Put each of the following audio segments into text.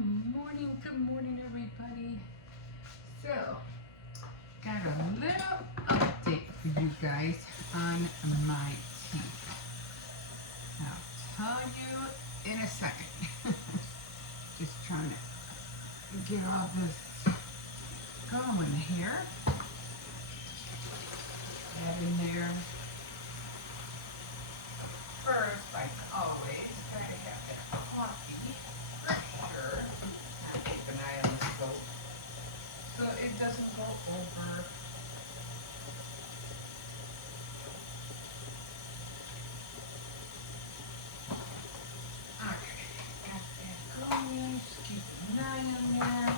Good morning, everybody. So, got a little update for you guys on my teeth. I'll tell you in a second. Just trying to get all this going here. Add in there. First, like always, gotta have that coffee for sure. I'll keep an eye on the soap so it doesn't go over. Okay, got that going. Just keep an eye on that.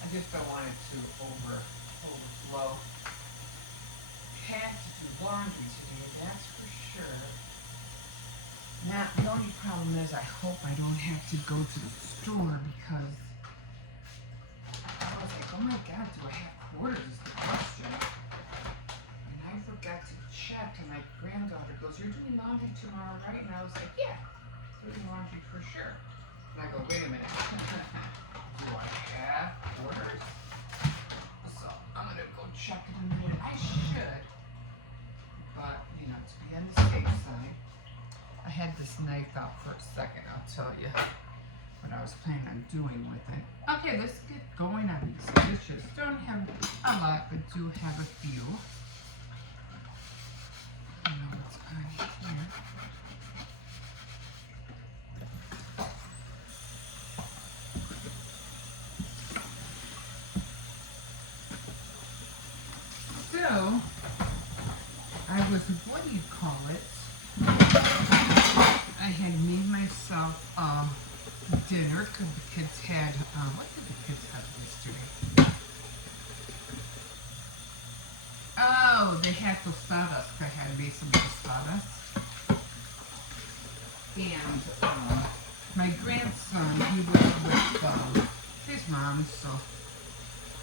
I just don't want it to overflow. Had to do laundry today, that's for sure. Now, the only problem is I hope I don't have to go to the store because I was like, oh my God, do I have quarters is the question. And I forgot to check and my granddaughter goes, you're doing laundry tomorrow, right? And I was like, yeah, doing laundry for sure. And I go, wait a minute. Do I have quarters? So I'm gonna go check it in a minute. I should, but you know, to be on the safe side, I had this knife out for a second. I'll tell you what I was planning on doing with it. Okay, let's get going on these dishes. Don't have a lot, but do have a few. I know what's on here. So, I was, what do you call it? I had made myself dinner because the kids had, what did the kids have yesterday? Oh, they had tostadas. I had made some tostadas. And my grandson, he was with his mom, so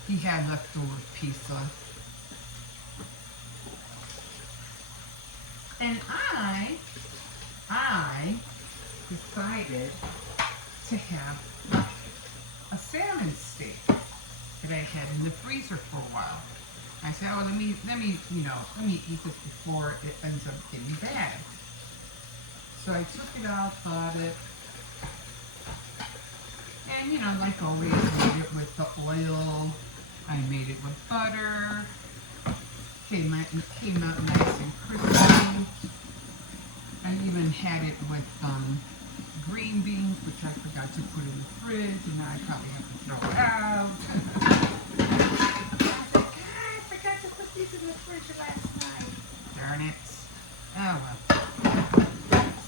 he had leftover pizza. And I decided to have a salmon steak that I had in the freezer for a while. I said, oh, let me eat this before it ends up getting bad. So I took it out, thawed it, and you know, like always, made it with the oil. I made it with butter. Came out nice and crispy. I even had it with green beans, which I forgot to put in the fridge, and now I probably have to throw it out. I forgot to put these in the fridge last night. Darn it. Oh well.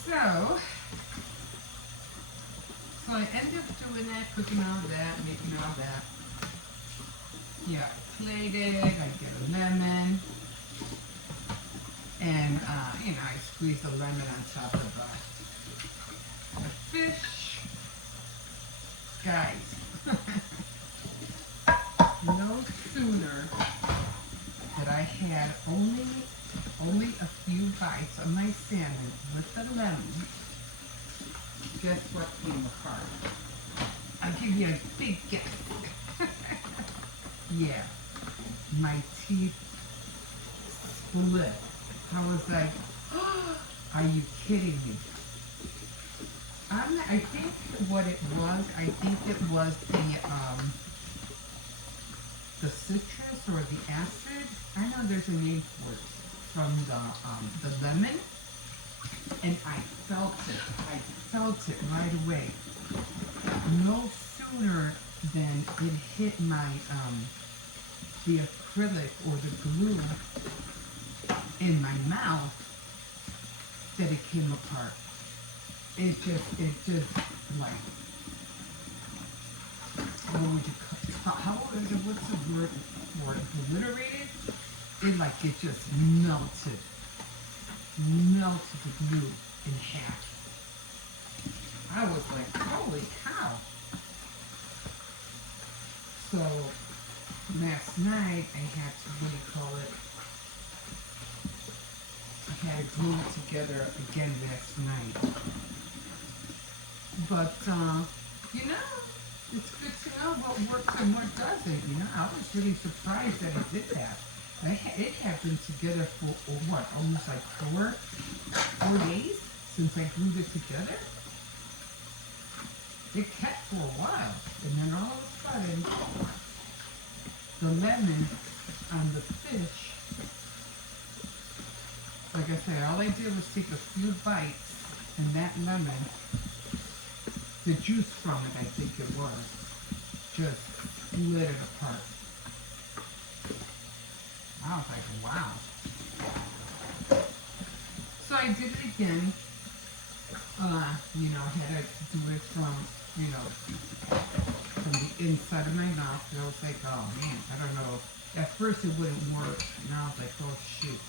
So I ended up doing that, cooking all that, making all that. Yeah, plated, I get a lemon, and you know, I squeeze the lemon on top of the fish. Guys, no sooner that I had only a few bites of my salmon with the lemon, guess what came apart? I'll give you a big guess. Yeah, my teeth split. I was like, oh, are you kidding me? I think what it was, the citrus or the acid. I know there's a name for it from the lemon, and I felt it right away. No sooner than it hit my the acrylic or the glue in my mouth that it came apart. It just like, what would you call, what's the word for it? Obliterated? It just melted the glue in half. I was like, holy cow. So last night I had to, what do you call it, had to glue it together again last night. But, it's good to know what works and what doesn't, I was really surprised that it did that. It had been together for, what, almost like 4 days since I glued it together. It kept for a while, and then all of a sudden, the lemon on the fish, like I said, all I did was take a few bites, and that lemon, the juice from it, I think it was, just split it apart. I was like, wow. So I did it again. I had to do it from the inside of my mouth. And I was like, oh man, I don't know. At first it wouldn't work. And I was like, oh shoot.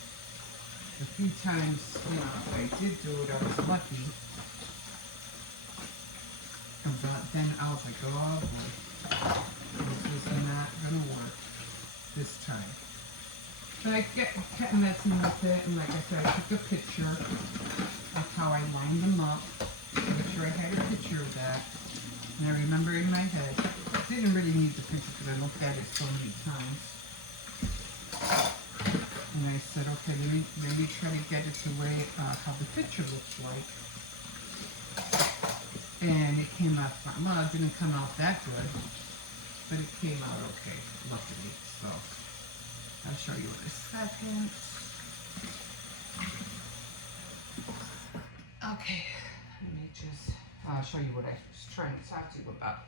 A few times, if I did do it, I was lucky. But then I was like, oh boy, this is not gonna work this time. So I kept messing with it, and like I said, I took a picture of how I lined them up. Make sure I had a picture of that. And I remember in my head, I didn't really need the picture because I looked at it so many times. And I said, okay, let me try to get it the way, how the picture looks like. And it came out fine. Well, it didn't come out that good, but it came out okay, luckily. So I'll show you in a second. Okay, let me just show you what I was trying to talk to you about.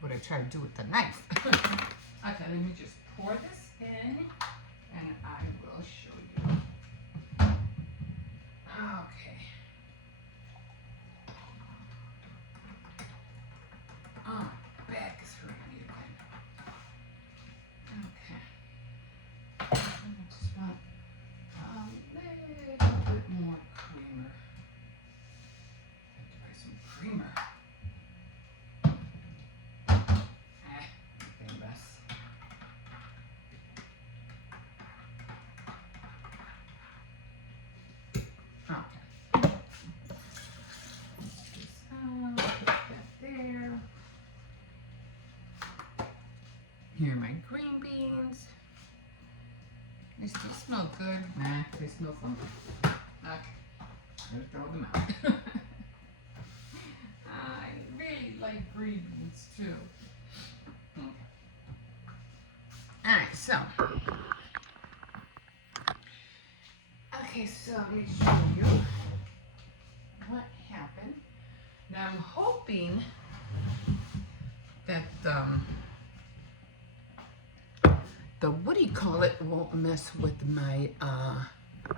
What I try to do with the knife. Okay, let me just pour this in, and I will show you. Okay. Oh, back is hurting me again. Okay. I just want a little bit more creamer. I have to buy some creamer. Nothing less. Okay. Put that there. Here are my green beans. They still smell good. Nah, they smell funky. Okay, I'm gonna throw them out. I really like green beans too. Okay. Alright, so. Okay, so let me show you what happened. Now I'm hoping that the what do you call it won't mess with my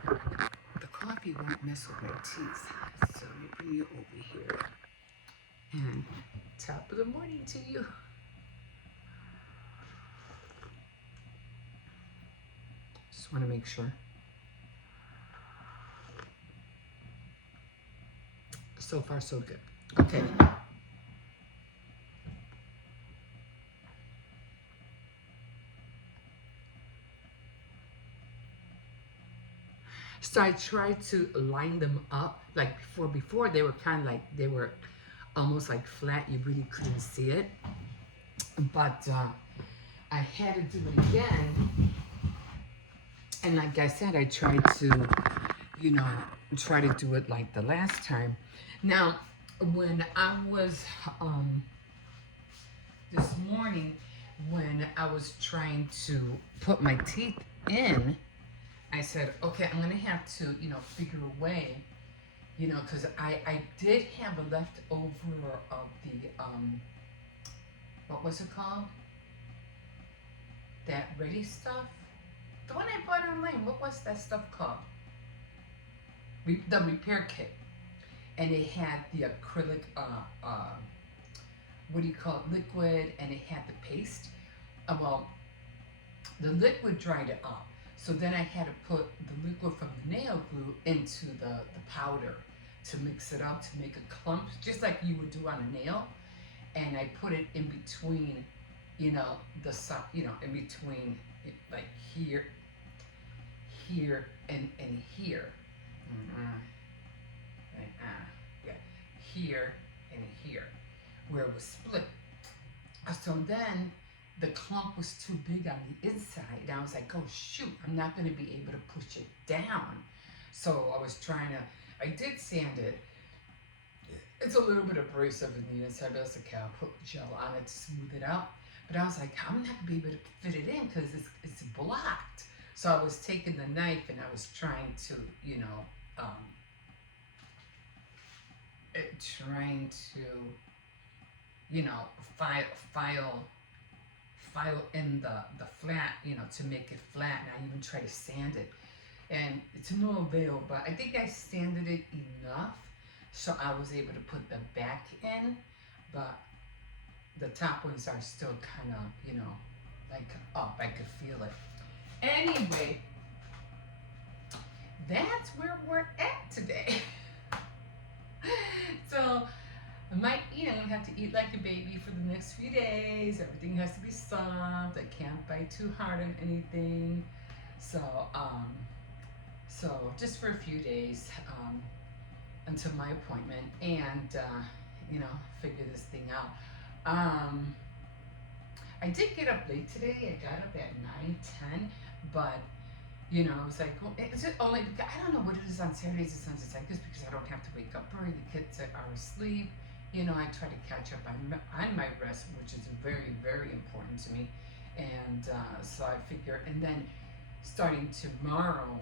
the coffee won't mess with my teeth. So let me bring you over here. And top of the morning to you. Just want to make sure. So far, so good. Okay. So I tried to line them up like before they were kind of like, they were almost like flat. You really couldn't see it. But I had to do it again. And like I said, I tried to, try to do it like the last time. Now, when I was, this morning, when I was trying to put my teeth in, I said, okay, I'm going to have to, figure a way, because I did have a leftover of the, what was it called? That ready stuff? The one I bought online, what was that stuff called? The repair kit. And it had the acrylic, what do you call it, liquid, and it had the paste. Well, the liquid dried it up. So then I had to put the liquid from the nail glue into the powder to mix it up to make a clump, just like you would do on a nail. And I put it in between, in between, like here, and here. and yeah, here and here, where it was split. So then the clump was too big on the inside, and I was like, oh shoot, I'm not going to be able to push it down. So I was trying to, I did sand it. It's a little bit abrasive in the inside, but that's okay. I'll put gel on it to smooth it out. But I was like, I'm not going to be able to fit it in because it's blocked. So I was taking the knife and I was trying to, trying to, file in the flat, to make it flat. And I even tried to sand it. And to no avail, but I think I sanded it enough so I was able to put the back in, but the top ones are still kind of, like up. I could feel it. Anyway, that's where we're at today. So I might, have to eat like a baby for the next few days. Everything has to be soft. I can't bite too hard on anything. So just for a few days until my appointment, and figure this thing out. I did get up late today. I got up at 9:10, but I was like, well, it's just only because I don't know what it is on Saturdays and Sundays. I guess because I don't have to wake up early. The kids are asleep. I try to catch up on my rest, which is very, very important to me. And so I figure, and then starting tomorrow,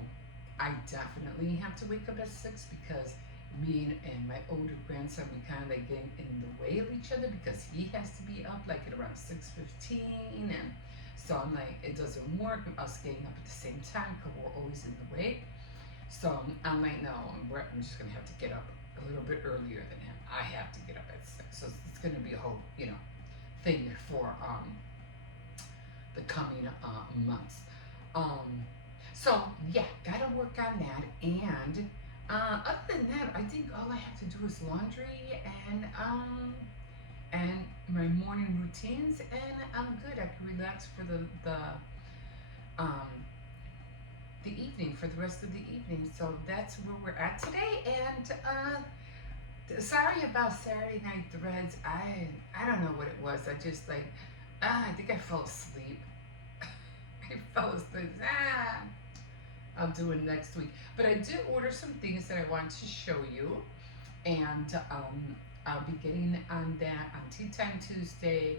I definitely have to wake up at 6 because me and my older grandson, we kind of like getting in the way of each other because he has to be up like at around 6:15, and so I'm like, it doesn't work with us getting up at the same time because we're always in the way. So I'm like, no, I'm just gonna have to get up a little bit earlier than him. I have to get up at 6, so it's gonna be a whole thing for the coming months. So yeah, gotta work on that, and other than that, I think all I have to do is laundry and my morning routines, and I'm good. I can relax for the evening, for the rest of the evening. So that's where we're at today, and sorry about Saturday Night Threads. I don't know what it was. I just I think I fell asleep. I fell asleep. I'll do it next week. But I did order some things that I wanted to show you, and I'll be getting on that on Tea Time Tuesday,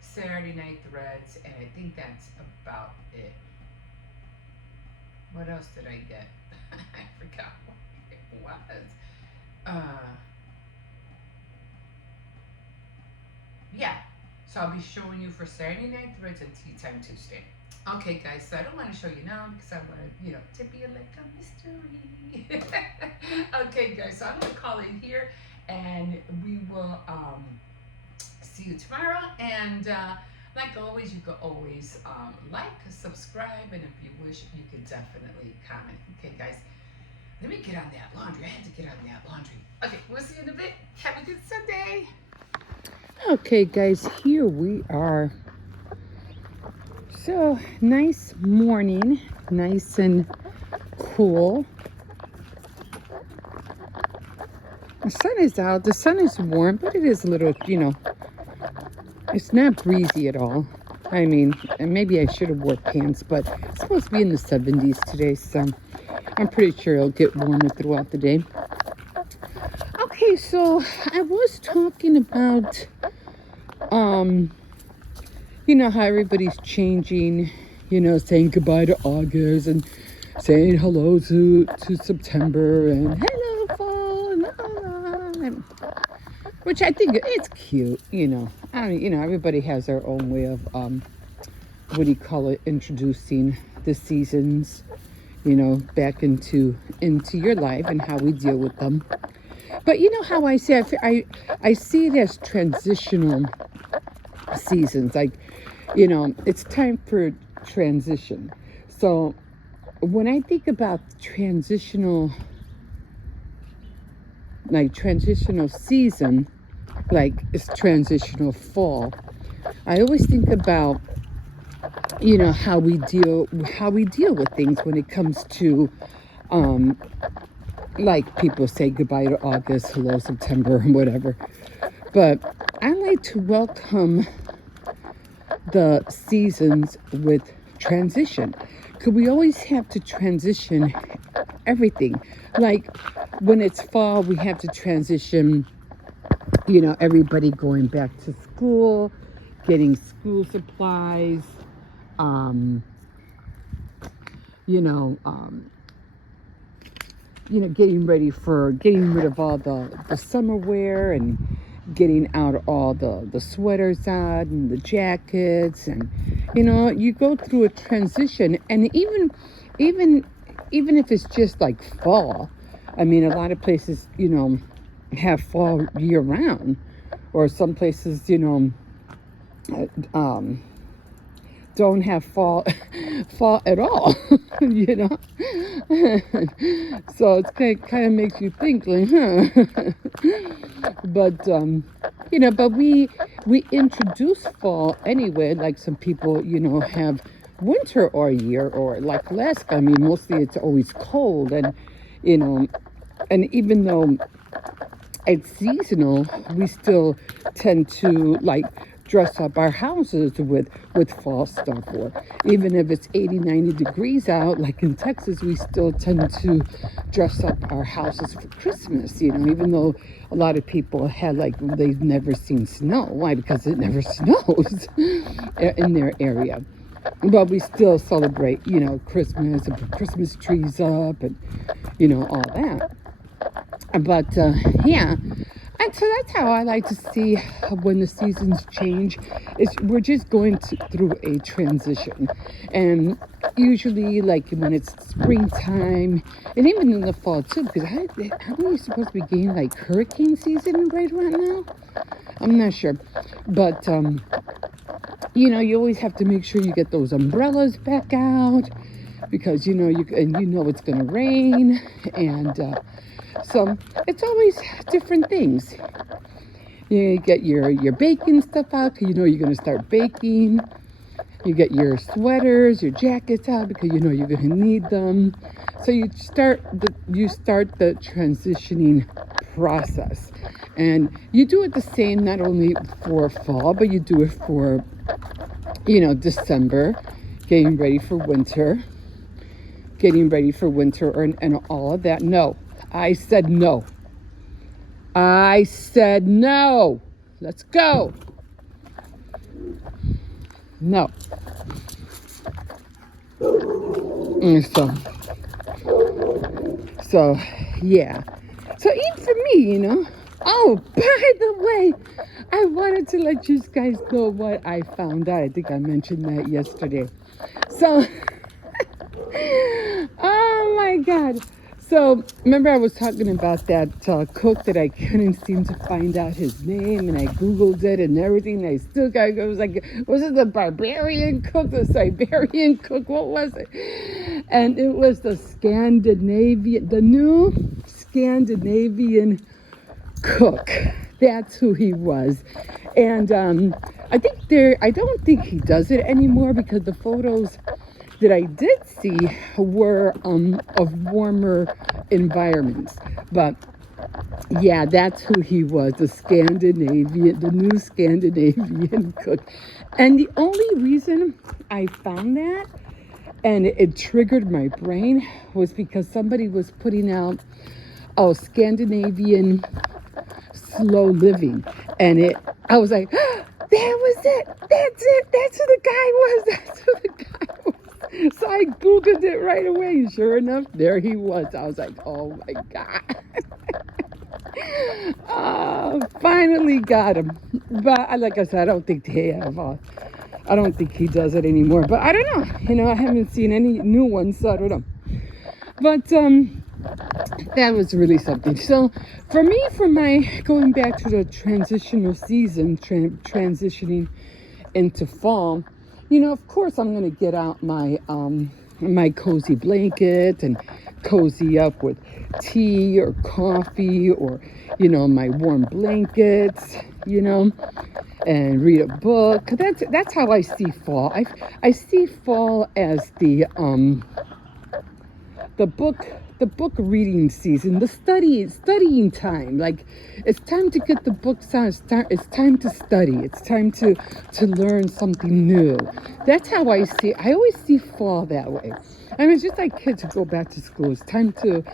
Saturday Night Threads, and I think that's about it. What else did I get? I forgot what it was. Yeah, so I'll be showing you for Saturday Night Threads and Tea Time Tuesday. Okay, guys, so I don't want to show you now because I want to, tip you like a mystery. Okay, guys, so I'm going to call it here, and we will see you tomorrow. And like always, you can always like, subscribe, and if you wish, you can definitely comment. Okay, guys, let me get on that laundry. I had to get on that laundry. Okay, we'll see you in a bit. Have a good Sunday. Okay, guys, here we are. So, nice morning, nice and cool. The sun is out, the sun is warm, but it is a little, it's not breezy at all. I mean, and maybe I should have wore pants, but it's supposed to be in the 70s today, so I'm pretty sure it'll get warmer throughout the day. Okay, so I was talking about, how everybody's changing, saying goodbye to August and saying hello to September and hello fall, which I think it's cute, I mean, everybody has their own way of, introducing the seasons, back into your life and how we deal with them. But how I say, I see it as transitional seasons, like, it's time for transition. So when I think about transitional season, like it's transitional fall, I always think about, how we deal with things when it comes to like people say goodbye to August, hello September, whatever. But I like to welcome the seasons with transition. Because we always have to transition everything. Like when it's fall, we have to transition, everybody going back to school, getting school supplies, um, you know, um, getting rid of all the summer wear and getting out all the sweaters out and the jackets. And you go through a transition. And even if it's just like fall, I mean, a lot of places have fall year round, or some places don't have fall fall at all. you know so it's kind of makes you think, like, but we introduce fall anyway. Like some people have winter all year, or like Alaska, I mean, mostly it's always cold. And you know and even though it's seasonal, we still tend to like dress up our houses with fall stuff. Or even if it's 80-90 degrees out, like in Texas, we still tend to dress up our houses for Christmas, even though a lot of people they've never seen snow. Why? Because it never snows in their area. But we still celebrate Christmas, and put Christmas trees up, and all that. But yeah, and so that's how I like to see when the seasons change. Is we're just going through a transition. And usually, like when it's springtime, and even in the fall too, because aren't we supposed to be getting like hurricane season right now? I'm not sure, but you always have to make sure you get those umbrellas back out, because it's gonna rain. And so it's always different things. You get your baking stuff out, because you're going to start baking. You get your sweaters, your jackets out, because you're going to need them. So you start the transitioning process. And you do it the same not only for fall, but you do it for December, getting ready for winter and all of that. No. I said no. Let's go. No. So yeah. So eat for me, Oh, by the way, I wanted to let you guys know what I found out. I think I mentioned that yesterday. So, oh my God. So, remember I was talking about that cook that I couldn't seem to find out his name, and I Googled it and everything, and I still got to go. It was like, was it the barbarian cook, the Siberian cook? What was it? And it was the new Scandinavian cook. That's who he was. And I don't think he does it anymore, because the photos that I did see were of warmer environments. But yeah, that's who he was, the new Scandinavian cook. And the only reason I found that, and it triggered my brain, was because somebody was putting out Scandinavian slow living. And I was like, oh, that was it. That's it. That's who the guy was. So I Googled it right away. And sure enough, there he was. I was like, oh my God. Finally got him. But like I said, I don't think they have. I don't think he does it anymore. But I don't know. I haven't seen any new ones, so I don't know. But that was really something. So for me, for my going back to the transitional season, transitioning into fall, of course I'm going to get out my my cozy blanket and cozy up with tea or coffee, or my warm blankets, and read a book. That's how I see fall. I see fall as the book the book reading season, the studying time. Like, it's time to get the books out. It's time to study. It's time to learn something new. That's how I see. I always see fall that way. I mean, it's just like kids who go back to school. It's time to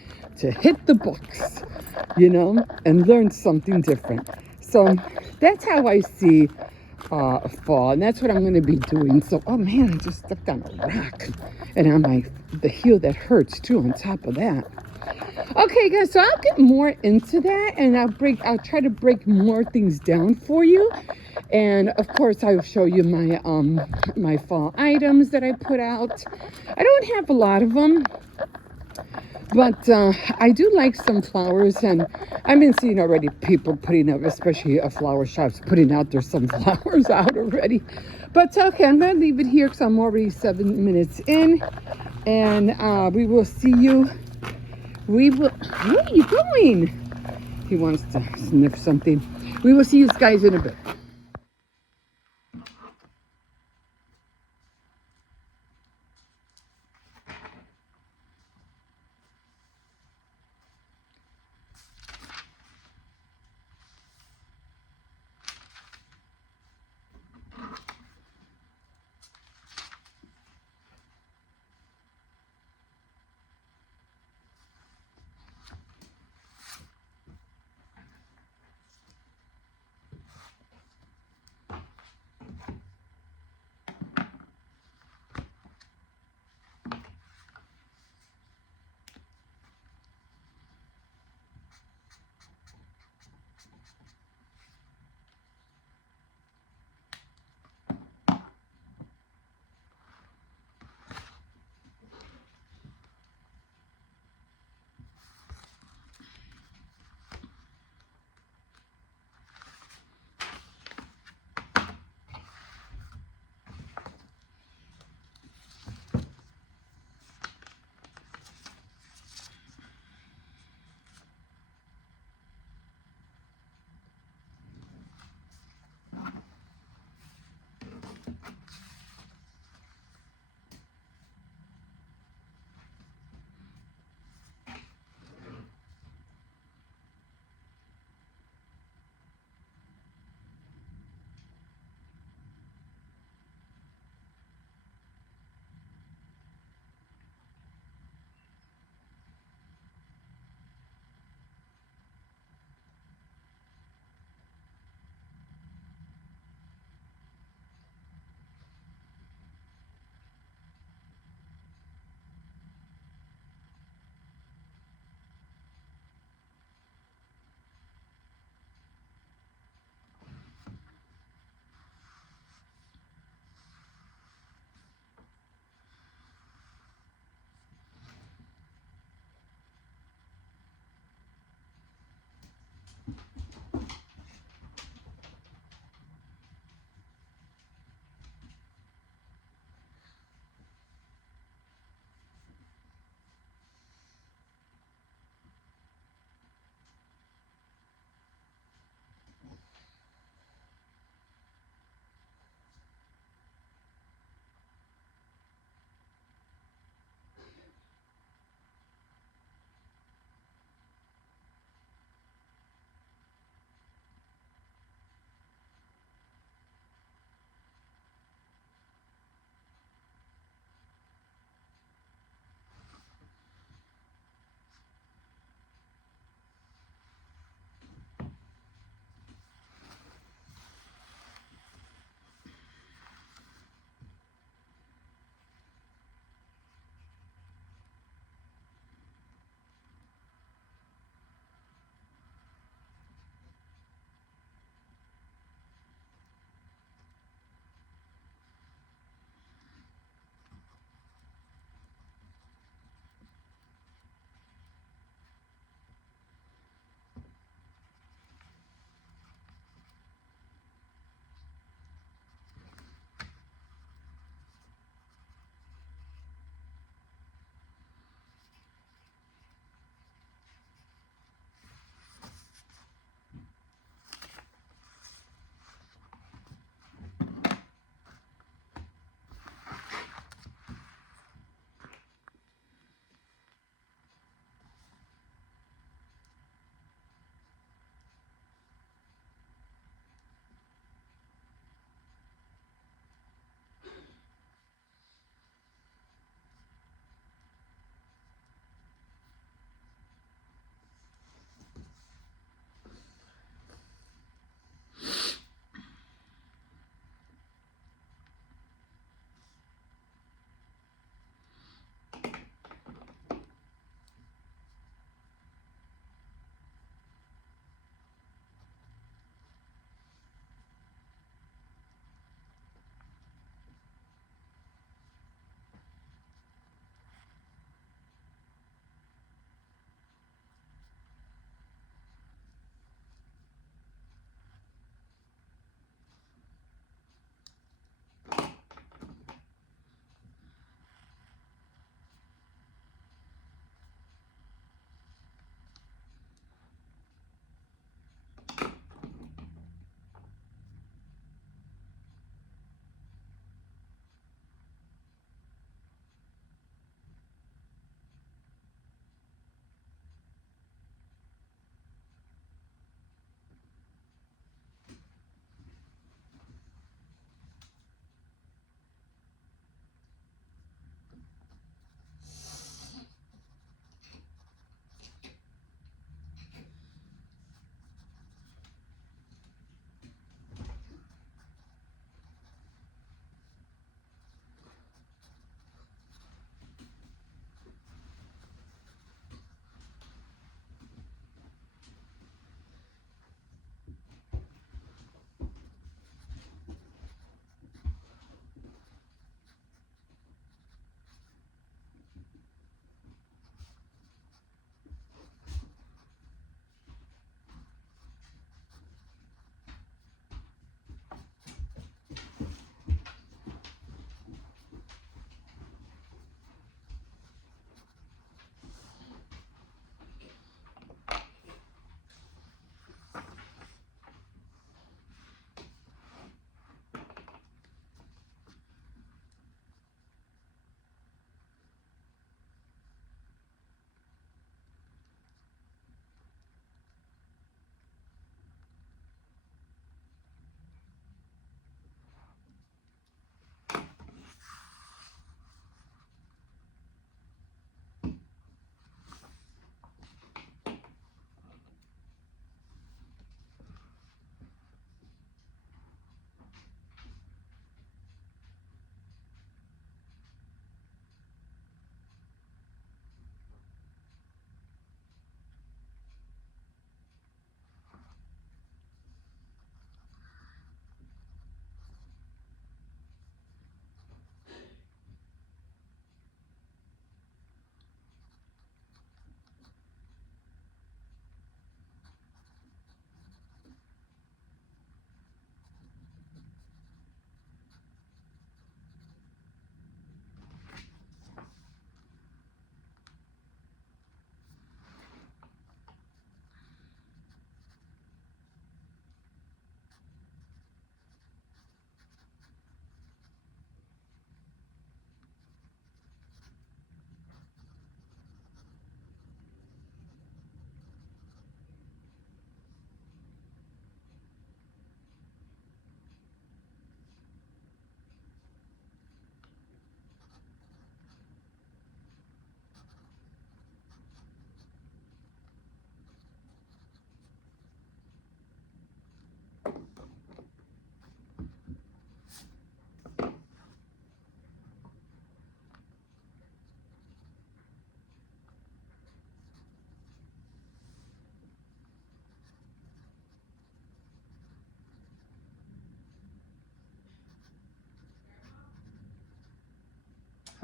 hit the books, and learn something different. So that's how I see fall, and that's what I'm going to be doing. So, oh man, I just stepped on a rock, and on the heel that hurts too. On top of that, okay, guys. So I'll get more into that, and I'll try to break more things down for you, and of course I'll show you my fall items that I put out. I don't have a lot of them. But I do like some flowers, and I've been seeing already people putting up, especially flower shops, putting out their sunflowers out already. But okay, I'm going to leave it here because I'm already 7 minutes in, and we will see you. Where are you going? He wants to sniff something. We will see you guys in a bit.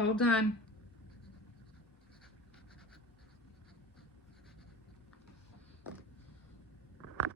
Hold on.